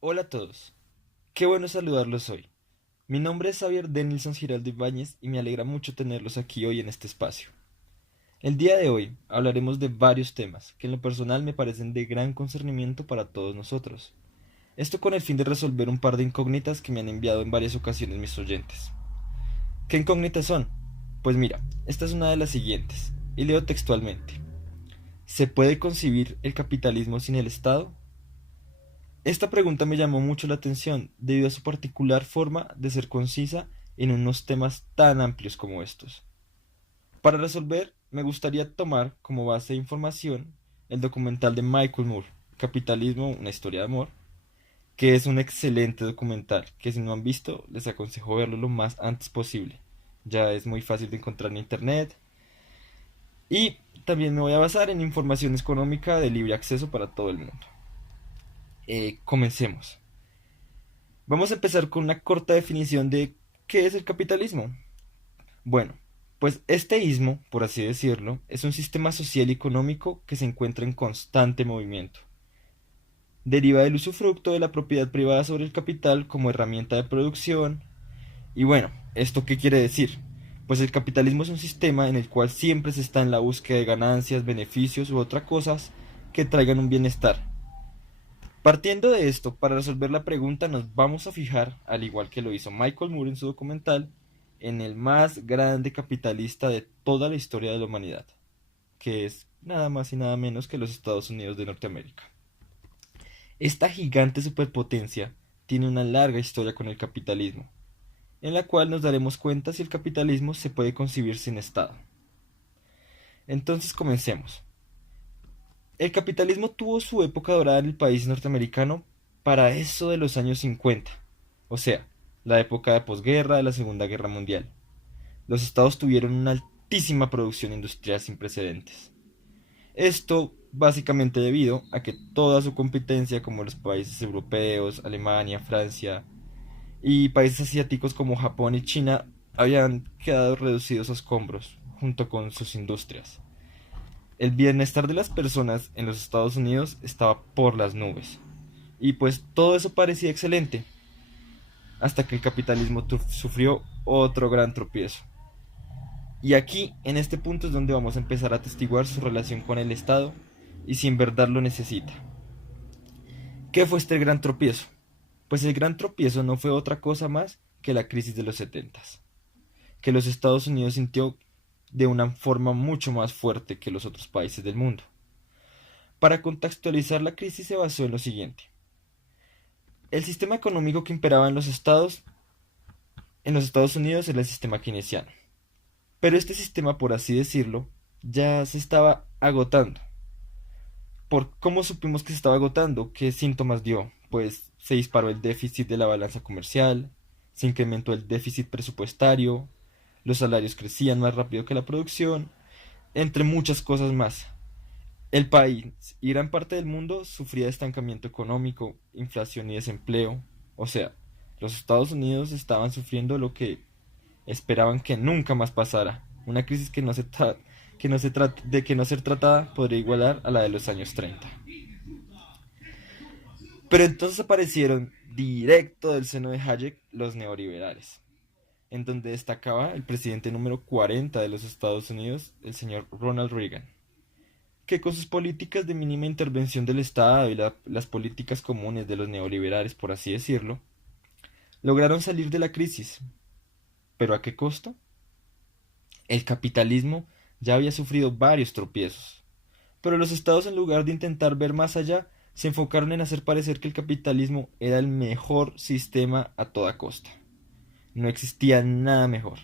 Hola a todos, qué bueno saludarlos hoy. Mi nombre es Xavier Denilson Giraldo Ibáñez y me alegra mucho tenerlos aquí hoy en este espacio. El día de hoy hablaremos de varios temas que en lo personal me parecen de gran concernimiento para todos nosotros. Esto con el fin de resolver un par de incógnitas que me han enviado en varias ocasiones mis oyentes. ¿Qué incógnitas son? Pues mira, esta es una de las siguientes, y leo textualmente. ¿Se puede concebir el capitalismo sin el Estado? Esta pregunta me llamó mucho la atención debido a su particular forma de ser concisa en unos temas tan amplios como estos. Para resolver, me gustaría tomar como base de información el documental de Michael Moore, Capitalismo, una historia de amor, que es un excelente documental que si no han visto les aconsejo verlo lo más antes posible. Ya es muy fácil de encontrar en internet y también me voy a basar en información económica de libre acceso para todo el mundo. Comencemos. Vamos a empezar con una corta definición de qué es el capitalismo. Bueno, pues este ismo, por así decirlo, es un sistema social y económico que se encuentra en constante movimiento. Deriva del usufructo de la propiedad privada sobre el capital como herramienta de producción. Y bueno, ¿esto qué quiere decir? Pues el capitalismo es un sistema en el cual siempre se está en la búsqueda de ganancias, beneficios u otras cosas que traigan un bienestar. Partiendo de esto, para resolver la pregunta nos vamos a fijar, al igual que lo hizo Michael Moore en su documental, en el más grande capitalista de toda la historia de la humanidad, que es nada más y nada menos que los Estados Unidos de Norteamérica. Esta gigante superpotencia tiene una larga historia con el capitalismo, en la cual nos daremos cuenta si el capitalismo se puede concebir sin Estado. Entonces comencemos. El capitalismo tuvo su época dorada en el país norteamericano para eso de los años 50, o sea, la época de posguerra de la Segunda Guerra Mundial. Los estados tuvieron una altísima producción industrial sin precedentes. Esto básicamente debido a que toda su competencia como los países europeos, Alemania, Francia y países asiáticos como Japón y China habían quedado reducidos a escombros junto con sus industrias. El bienestar de las personas en los Estados Unidos estaba por las nubes. Y pues todo eso parecía excelente, hasta que el capitalismo sufrió otro gran tropiezo. Y aquí, en este punto, es donde vamos a empezar a atestiguar su relación con el Estado y si en verdad lo necesita. ¿Qué fue este gran tropiezo? Pues el gran tropiezo no fue otra cosa más que la crisis de los 70, que los Estados Unidos sintió de una forma mucho más fuerte que los otros países del mundo. Para contextualizar la crisis se basó en lo siguiente. El sistema económico que imperaba en los Estados Unidos era el sistema keynesiano. Pero este sistema, por así decirlo, ya se estaba agotando. ¿Por cómo supimos que se estaba agotando? ¿Qué síntomas dio? Pues se disparó el déficit de la balanza comercial, se incrementó el déficit presupuestario, los salarios crecían más rápido que la producción, entre muchas cosas más. El país y gran parte del mundo sufría de estancamiento económico, inflación y desempleo. O sea, los Estados Unidos estaban sufriendo lo que esperaban que nunca más pasara. Una crisis que no ser tratada podría igualar a la de los años 30. Pero entonces aparecieron directo del seno de Hayek los neoliberales, en donde destacaba el presidente número 40 de los Estados Unidos, el señor Ronald Reagan, que con sus políticas de mínima intervención del Estado y las políticas comunes de los neoliberales, por así decirlo, lograron salir de la crisis. ¿Pero a qué costo? El capitalismo ya había sufrido varios tropiezos, pero los estados en lugar de intentar ver más allá, se enfocaron en hacer parecer que el capitalismo era el mejor sistema a toda costa. No existía nada mejor.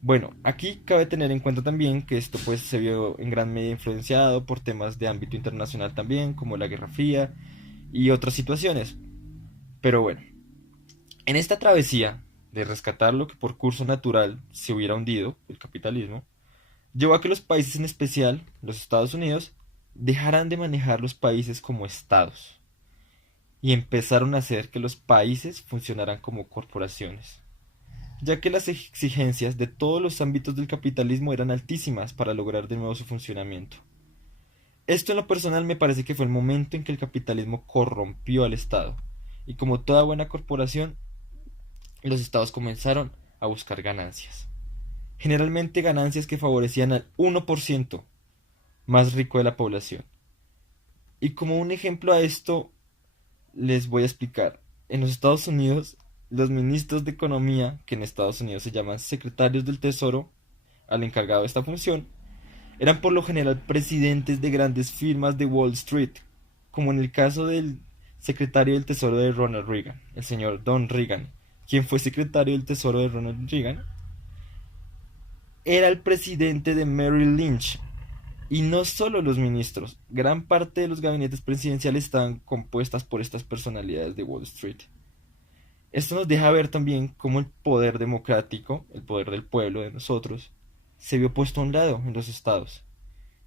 Bueno, aquí cabe tener en cuenta también que esto pues se vio en gran medida influenciado por temas de ámbito internacional también, como la Guerra Fría y otras situaciones. Pero bueno, en esta travesía de rescatar lo que por curso natural se hubiera hundido, el capitalismo, llevó a que los países, en especial los Estados Unidos, dejaran de manejar los países como estados y empezaron a hacer que los países funcionaran como corporaciones, ya que las exigencias de todos los ámbitos del capitalismo eran altísimas para lograr de nuevo su funcionamiento. Esto en lo personal me parece que fue el momento en que el capitalismo corrompió al Estado y como toda buena corporación, los estados comenzaron a buscar ganancias. Generalmente ganancias que favorecían al 1% más rico de la población. Y como un ejemplo a esto, les voy a explicar. En los Estados Unidos, los ministros de Economía, que en Estados Unidos se llaman secretarios del Tesoro, al encargado de esta función, eran por lo general presidentes de grandes firmas de Wall Street, como en el caso del secretario del Tesoro de Ronald Reagan, el señor Don Reagan, quien fue secretario del Tesoro de Ronald Reagan, era el presidente de Merrill Lynch. Y no solo los ministros, gran parte de los gabinetes presidenciales estaban compuestas por estas personalidades de Wall Street. Esto nos deja ver también cómo el poder democrático, el poder del pueblo, de nosotros, se vio puesto a un lado en los estados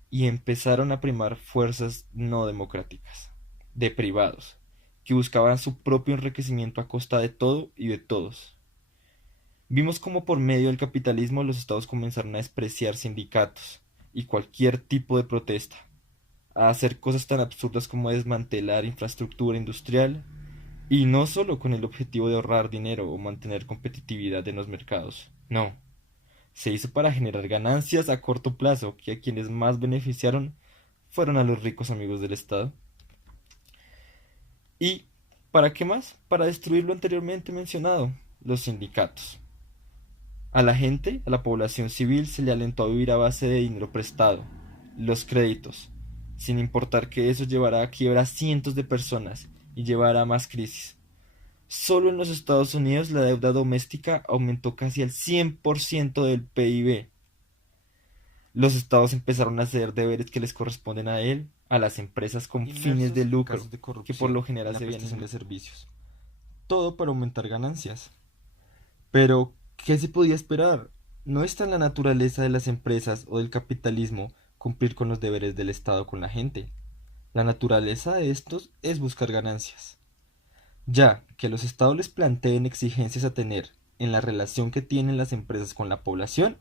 y empezaron a primar fuerzas no democráticas, de privados, que buscaban su propio enriquecimiento a costa de todo y de todos. Vimos cómo por medio del capitalismo los estados comenzaron a despreciar sindicatos y cualquier tipo de protesta, a hacer cosas tan absurdas como desmantelar infraestructura industrial, y no solo con el objetivo de ahorrar dinero o mantener competitividad en los mercados, no, se hizo para generar ganancias a corto plazo, que a quienes más beneficiaron fueron a los ricos amigos del Estado. ¿Y para qué más? Para destruir lo anteriormente mencionado, los sindicatos. A la gente, a la población civil, se le alentó a vivir a base de dinero prestado, los créditos, sin importar que eso llevará a quiebra a cientos de personas y llevará a más crisis. Solo en los Estados Unidos la deuda doméstica aumentó casi al 100% del PIB. Los estados empezaron a hacer deberes que les corresponden a él, a las empresas con fines de lucro, que por lo general se vienen de servicios. Todo para aumentar ganancias. Pero, ¿qué se podía esperar? No está en la naturaleza de las empresas o del capitalismo cumplir con los deberes del Estado con la gente. La naturaleza de estos es buscar ganancias. Ya que los estados les planteen exigencias a tener en la relación que tienen las empresas con la población,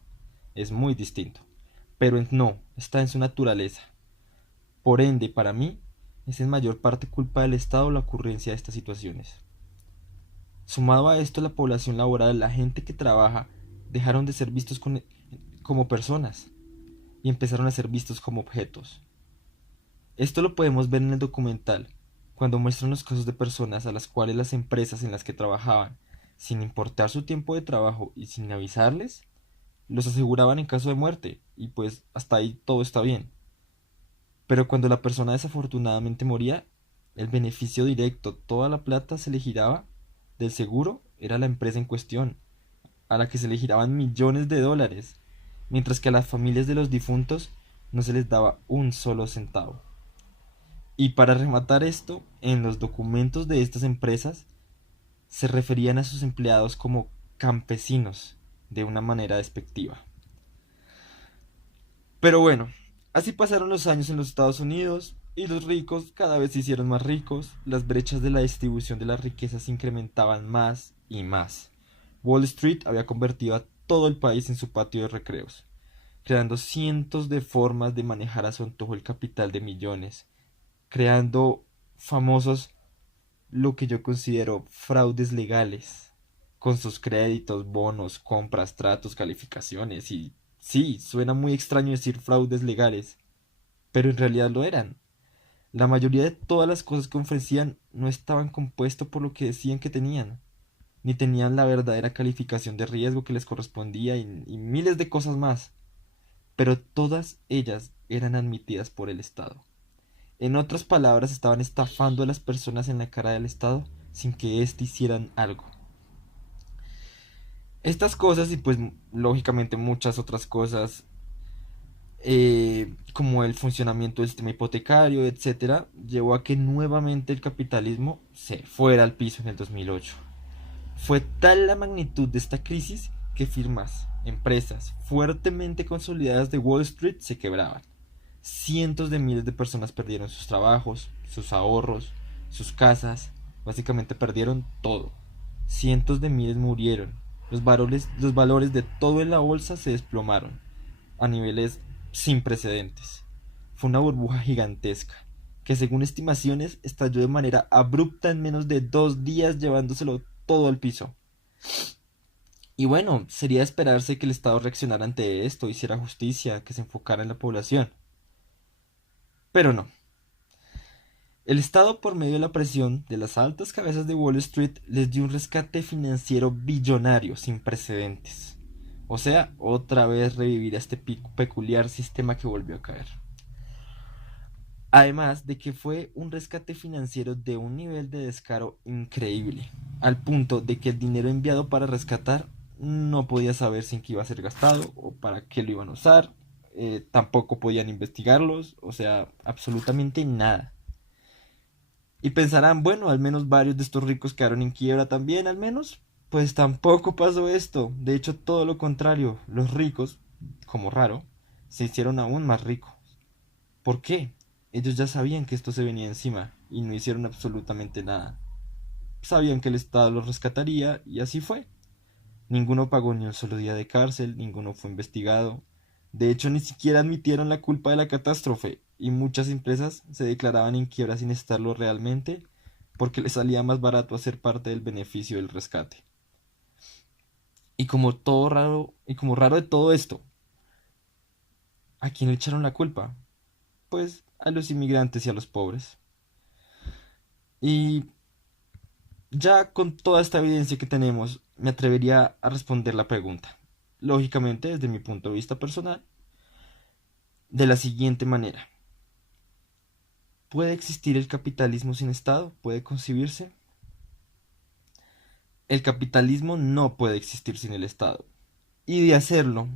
es muy distinto. Pero no, está en su naturaleza. Por ende, para mí, es en mayor parte culpa del Estado la ocurrencia de estas situaciones. Sumado a esto, la población laboral, la gente que trabaja, dejaron de ser vistos como personas y empezaron a ser vistos como objetos. Esto lo podemos ver en el documental, cuando muestran los casos de personas a las cuales las empresas en las que trabajaban, sin importar su tiempo de trabajo y sin avisarles, los aseguraban en caso de muerte, y pues hasta ahí todo está bien. Pero cuando la persona desafortunadamente moría, el beneficio directo, toda la plata se le giraba del seguro, era la empresa en cuestión, a la que se le giraban millones de dólares, mientras que a las familias de los difuntos no se les daba un solo centavo. Y para rematar esto, en los documentos de estas empresas se referían a sus empleados como campesinos, de una manera despectiva. Pero bueno, así pasaron los años en los Estados Unidos y los ricos cada vez se hicieron más ricos, las brechas de la distribución de la riqueza se incrementaban más y más. Wall Street había convertido a todo el país en su patio de recreos, creando cientos de formas de manejar a su antojo el capital de millones, creando famosos, lo que yo considero fraudes legales, con sus créditos, bonos, compras, tratos, calificaciones. Y sí, suena muy extraño decir fraudes legales, pero en realidad lo eran. La mayoría de todas las cosas que ofrecían no estaban compuestas por lo que decían que tenían, ni tenían la verdadera calificación de riesgo que les correspondía y miles de cosas más, pero todas ellas eran admitidas por el Estado. En otras palabras, estaban estafando a las personas en la cara del Estado sin que éste hicieran algo. Estas cosas y pues lógicamente muchas otras cosas, como el funcionamiento del sistema hipotecario, etcétera, llevó a que nuevamente el capitalismo se fuera al piso en el 2008. Fue tal la magnitud de esta crisis que firmas, empresas fuertemente consolidadas de Wall Street se quebraban. Cientos de miles de personas perdieron sus trabajos, sus ahorros, sus casas, básicamente perdieron todo. Cientos de miles murieron. Los valores de todo en la bolsa se desplomaron a niveles sin precedentes. Fue una burbuja gigantesca que según estimaciones estalló de manera abrupta en menos de 2 días, llevándoselo todo al piso. Y bueno, sería de esperarse que el Estado reaccionara ante esto, hiciera justicia, que se enfocara en la población. Pero no. El Estado, por medio de la presión de las altas cabezas de Wall Street, les dio un rescate financiero billonario sin precedentes. O sea, otra vez revivir a este peculiar sistema que volvió a caer. Además de que fue un rescate financiero de un nivel de descaro increíble, al punto de que el dinero enviado para rescatar no podía saberse en qué iba a ser gastado o para qué lo iban a usar, tampoco podían investigarlos, o sea, absolutamente nada. Y pensarán, bueno, al menos varios de estos ricos quedaron en quiebra también, al menos. Pues tampoco pasó esto. De hecho, todo lo contrario. Los ricos, como raro, se hicieron aún más ricos. ¿Por qué? Ellos ya sabían que esto se venía encima y no hicieron absolutamente nada. Sabían que el Estado los rescataría y así fue. Ninguno pagó ni un solo día de cárcel, ninguno fue investigado. De hecho, ni siquiera admitieron la culpa de la catástrofe y muchas empresas se declaraban en quiebra sin estarlo realmente porque les salía más barato hacer parte del beneficio del rescate. Y como raro de todo esto, ¿a quién le echaron la culpa? Pues a los inmigrantes y a los pobres. Y ya con toda esta evidencia que tenemos, me atrevería a responder la pregunta. Lógicamente, desde mi punto de vista personal, de la siguiente manera. ¿Puede existir el capitalismo sin Estado? ¿Puede concebirse? El capitalismo no puede existir sin el Estado. Y de hacerlo,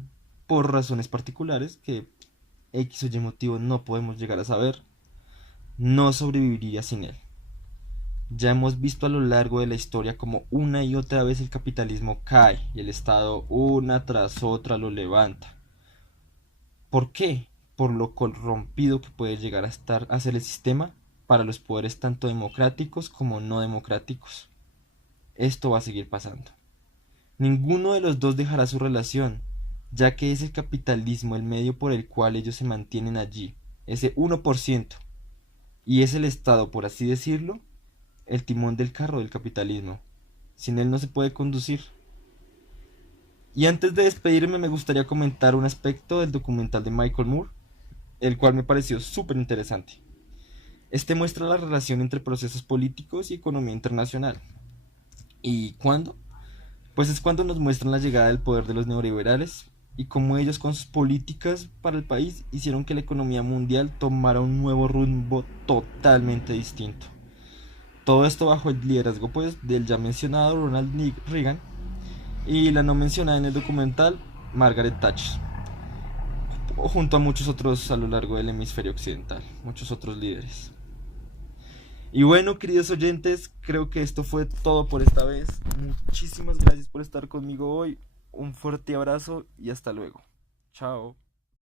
por razones particulares que X o Y motivo no podemos llegar a saber, no sobreviviría sin él. Ya hemos visto a lo largo de la historia como una y otra vez el capitalismo cae y el Estado una tras otra lo levanta. ¿Por qué? Por lo corrompido que puede llegar a ser el sistema para los poderes tanto democráticos como no democráticos. Esto va a seguir pasando. Ninguno de los dos dejará su relación, ya que es el capitalismo el medio por el cual ellos se mantienen allí, ese 1%, y es el Estado, por así decirlo, el timón del carro del capitalismo. Sin él no se puede conducir. Y antes de despedirme me gustaría comentar un aspecto del documental de Michael Moore, el cual me pareció súper interesante. Este muestra la relación entre procesos políticos y economía internacional. ¿Y cuándo? Pues es cuando nos muestran la llegada del poder de los neoliberales y cómo ellos con sus políticas para el país hicieron que la economía mundial tomara un nuevo rumbo totalmente distinto. Todo esto bajo el liderazgo pues del ya mencionado Ronald Reagan y la no mencionada en el documental Margaret Thatcher, junto a muchos otros a lo largo del hemisferio occidental, muchos otros líderes. Y bueno, queridos oyentes, creo que esto fue todo por esta vez. Muchísimas gracias por estar conmigo hoy. Un fuerte abrazo y hasta luego. Chao.